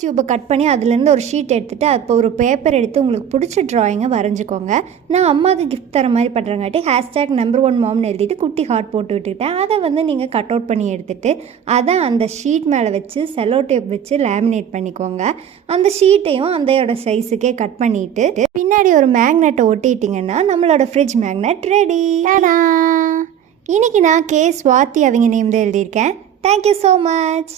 டியூப்பை cut பண்ணி அதுலேருந்து ஒரு ஷீட் எடுத்துகிட்டு அப்போ ஒரு பேப்பர் எடுத்து உங்களுக்கு பிடிச்ச ட்ராயிங்கை வரைஞ்சிக்கோங்க. நான் அம்மாவுக்கு கிஃப்ட் தர மாதிரி பண்ணுறங்காட்டி #1 mom எழுதிட்டு குட்டி ஹார்ட் போட்டு விட்டுக்கிட்டேன். அதை நீங்கள் கட் அவுட் பண்ணி எடுத்துகிட்டு அதை அந்த ஷீட் மேலே வச்சு செல்லோ டேப் வச்சு லேமினேட் பண்ணிக்கோங்க. அந்த ஷீட்டையும் அந்தையோட சைஸுக்கே கட் பண்ணிவிட்டு பின்னாடி ஒரு மேக்னெட்டை ஒட்டிட்டிங்கன்னா நம்மளோட ஃப்ரிட்ஜ் மேக்னெட் ரெடி. இன்றைக்கி நான் கே ஸ்வாதி அவங்க நேம் தான் எழுதியிருக்கேன். Thank you so much.